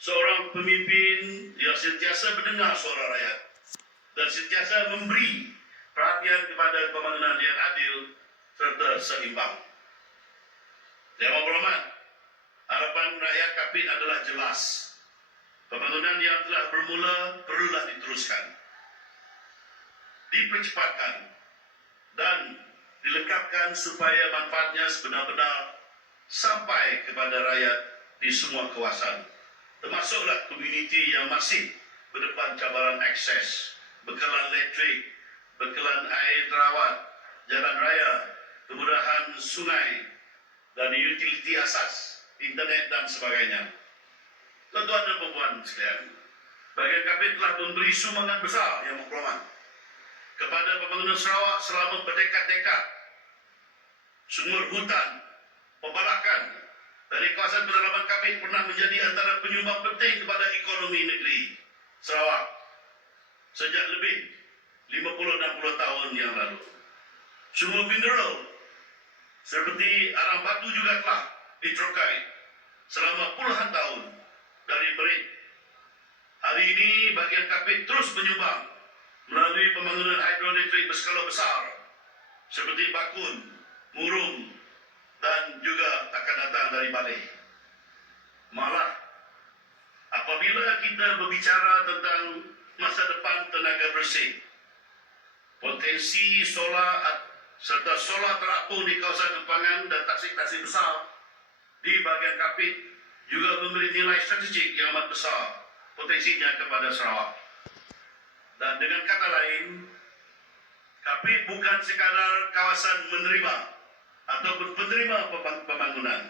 seorang pemimpin yang sentiasa mendengar suara rakyat dan sentiasa memberi perhatian kepada pembangunan yang adil serta seimbang. Yang berhormat, harapan rakyat Kapit adalah jelas. Pembangunan yang telah bermula perlulah diteruskan, dipercepatkan dan dilengkapkan supaya manfaatnya sebenar-benar sampai kepada rakyat di semua kawasan, termasuklah komuniti yang masih berdepan cabaran akses, bekalan elektrik, bekalan air terawat, jalan raya, kemudahan sungai dan utiliti asas, internet dan sebagainya. Tuan-tuan dan puan sekalian, bahagian Kapit telah memberi sumbangan besar yang berhormat kepada pembangunan Sarawak selama berdekad-dekad. Sumur hutan, pembalakan dari kawasan pedalaman Kapit pernah menjadi antara penyumbang penting kepada ekonomi negeri Sarawak sejak lebih 50-60 tahun yang lalu. Sumur mineral seperti arang batu juga telah diterokai selama puluhan tahun dari Merit. Hari ini bahagian Kapit terus menyumbang melalui pembangunan hidroelektrik berskala besar seperti Bakun, Murung dan juga akan datang dari Baleh. Malah apabila kita berbicara tentang masa depan tenaga bersih, potensi solar serta solar terapung di kawasan empangan dan tasik-tasik besar di bahagian Kapit juga memberi nilai strategik yang amat besar potensinya kepada Sarawak. Dan dengan kata lain, Kapit bukan sekadar kawasan menerima ataupun penerima pembangunan.